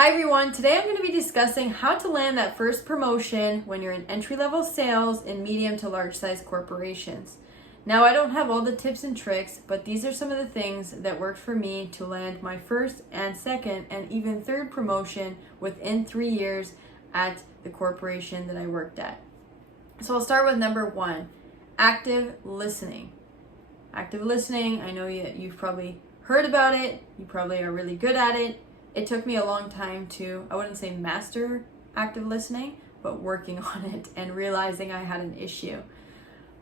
Hi everyone, today I'm going to be discussing how to land that first promotion when you're in entry-level sales in medium to large size corporations. Now I don't have all the tips and tricks, but these are some of the things that worked for me to land my first and second and even third promotion within 3 years at the corporation that I worked at. So I'll start with number 1, active listening. Active listening, I know you've probably heard about it, you probably are really good at it. It took me a long time to, I wouldn't say master active listening, but working on it and realizing I had an issue.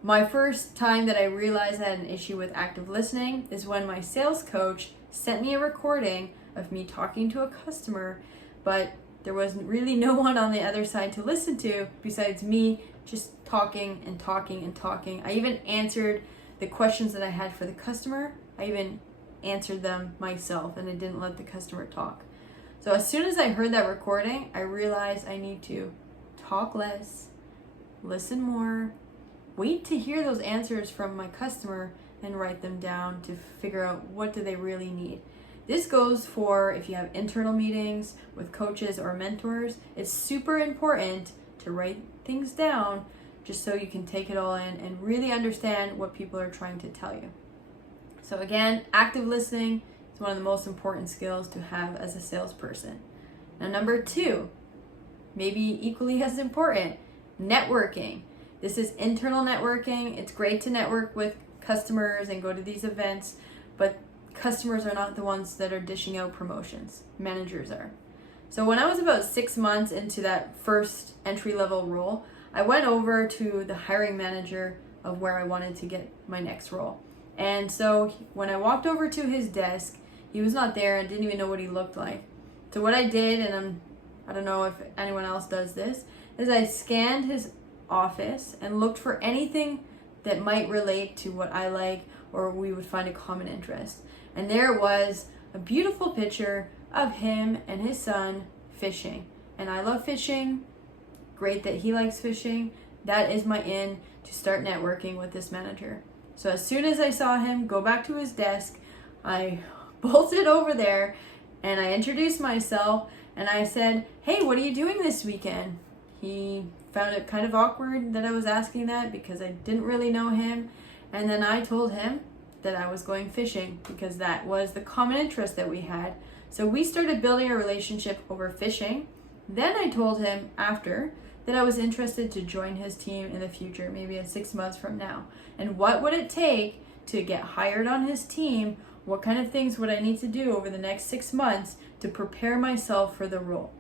My first time that I realized I had an issue with active listening is when my sales coach sent me a recording of me talking to a customer, but there was really no one on the other side to listen to besides me just talking and talking and talking. I even answered the questions that I had for the customer. I even answered them myself and I didn't let the customer talk. So as soon as I heard that recording, I realized I need to talk less, listen more, wait to hear those answers from my customer and write them down to figure out what do they really need. This goes for if you have internal meetings with coaches or mentors. It's super important to write things down just so you can take it all in and really understand what people are trying to tell you. So again, active listening is one of the most important skills to have as a salesperson. Now, number 2, maybe equally as important, networking. This is internal networking. It's great to network with customers and go to these events, but customers are not the ones that are dishing out promotions. Managers are. So when I was about 6 months into that first entry-level role, I went over to the hiring manager of where I wanted to get my next role. And so when I walked over to his desk, he was not there and didn't even know what he looked like. So what I did, and I don't know if anyone else does this, is I scanned his office and looked for anything that might relate to what I like or we would find a common interest. And there was a beautiful picture of him and his son fishing. And I love fishing. Great that he likes fishing. That is my in to start networking with this manager. So as soon as I saw him go back to his desk, I bolted over there and I introduced myself and I said, "Hey, what are you doing this weekend?" He found it kind of awkward that I was asking that because I didn't really know him. And then I told him that I was going fishing because that was the common interest that we had. So we started building a relationship over fishing. Then I told him after that I was interested to join his team in the future, maybe in 6 months from now. And what would it take to get hired on his team? What kind of things would I need to do over the next 6 months to prepare myself for the role?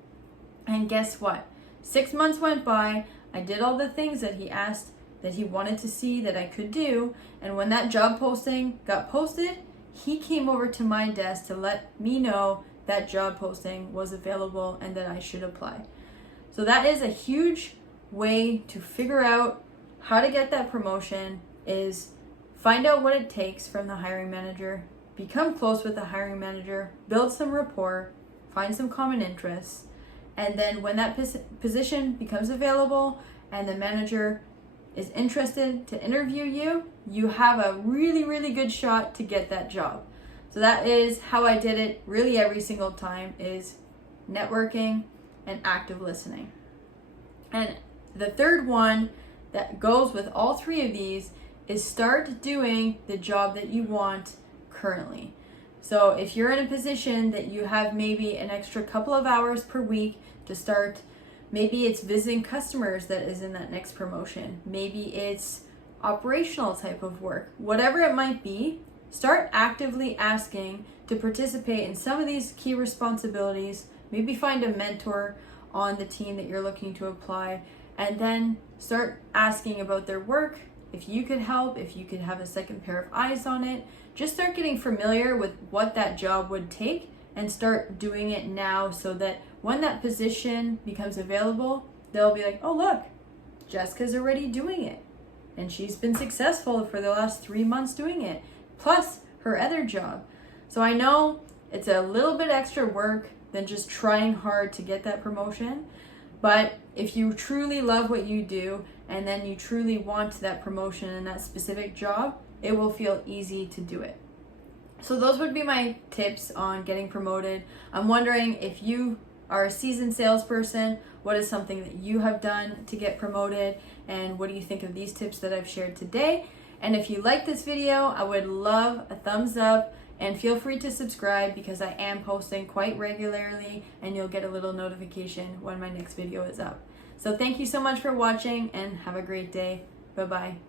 And guess what? 6 months went by. I did all the things that he asked that he wanted to see that I could do. And when that job posting got posted, he came over to my desk to let me know that job posting was available and that I should apply. So that is a huge way to figure out how to get that promotion is find out what it takes from the hiring manager, become close with the hiring manager, build some rapport, find some common interests, and then when that position becomes available and the manager is interested to interview you, you have a really, really good shot to get that job. So that is how I did it really every single time is networking and active listening. And the third one that goes with all 3 of these is start doing the job that you want currently. So if you're in a position that you have maybe an extra couple of hours per week to start, maybe it's visiting customers that is in that next promotion. Maybe it's operational type of work. Whatever it might be, start actively asking to participate in some of these key responsibilities. Maybe find a mentor on the team that you're looking to apply, and then start asking about their work. If you could help, if you could have a second pair of eyes on it, just start getting familiar with what that job would take and start doing it now so that when that position becomes available, they'll be like, "Oh, look, Jessica's already doing it. And she's been successful for the last 3 months doing it, plus her other job." So I know it's a little bit extra work than just trying hard to get that promotion. But if you truly love what you do and then you truly want that promotion in that specific job, it will feel easy to do it. So those would be my tips on getting promoted. I'm wondering if you are a seasoned salesperson, what is something that you have done to get promoted, and what do you think of these tips that I've shared today? And if you like this video, I would love a thumbs up, and feel free to subscribe because I am posting quite regularly and you'll get a little notification when my next video is up. So thank you so much for watching and have a great day. Bye-bye.